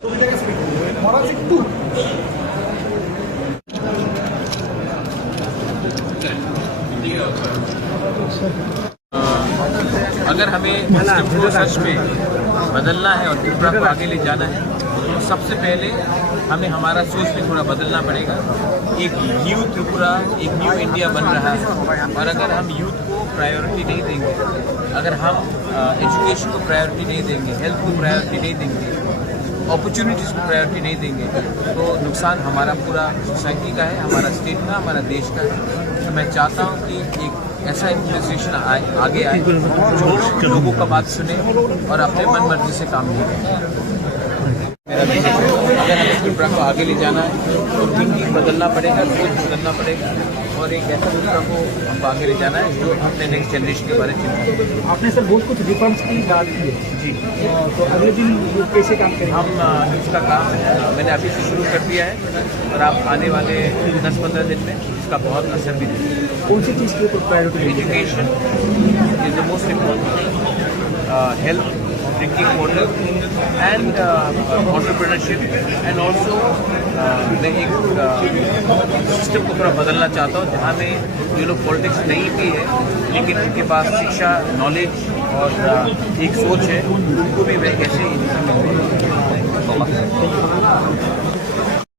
अगर हमें सच में बदलना है और त्रिपुरा को आगे ले जाना है तो सबसे पहले हमें हमारा सोच में थोड़ा बदलना पड़ेगा। एक न्यू त्रिपुरा, एक न्यू इंडिया बन रहा है और अगर हम यूथ को प्रायोरिटी नहीं देंगे, अगर हम एजुकेशन को प्रायोरिटी नहीं देंगे, हेल्थ को प्रायोरिटी नहीं देंगे, अपॉर्चुनिटीज़ को प्रायोरिटी नहीं देंगे तो नुकसान हमारा पूरा सोसाइटी का है, हमारा स्टेट का, हमारा देश का है। तो मैं चाहता हूँ कि एक ऐसा एडमिनिस्ट्रेशन आगे आए जो लोगों का बात सुने और अपने मन मर्जी से काम नहीं करे। मेरा विजन है अगर हमें त्रिपुरा को आगे ले जाना है तो थिंकिंग बदलना पड़ेगा, सोच बदलना पड़ेगा और एक ऐसा त्रिपुरा को हमको आगे ले जाना है जो अपने नेक्स्ट जनरेशन के बारे में चिंता करें। आपने सर बहुत कुछ रिफॉर्म्स की बात की है जी, तो अगले दिन कैसे काम करेंगे? हम इसका काम मैंने अभी से शुरू कर दिया है और आप आने वाले 10-15 दिन में इसका बहुत असर भी देंगे। कौन सी चीज़ के ऊपर priority? Education is the most important, health, drinking water and entrepreneurship and also मैं एक सिस्टम को थोड़ा बदलना चाहता हूँ जहाँ में जो लोग पॉलिटिक्स नहीं भी है लेकिन उनके पास शिक्षा, नॉलेज और एक सोच है, उनको भी मैं कैसे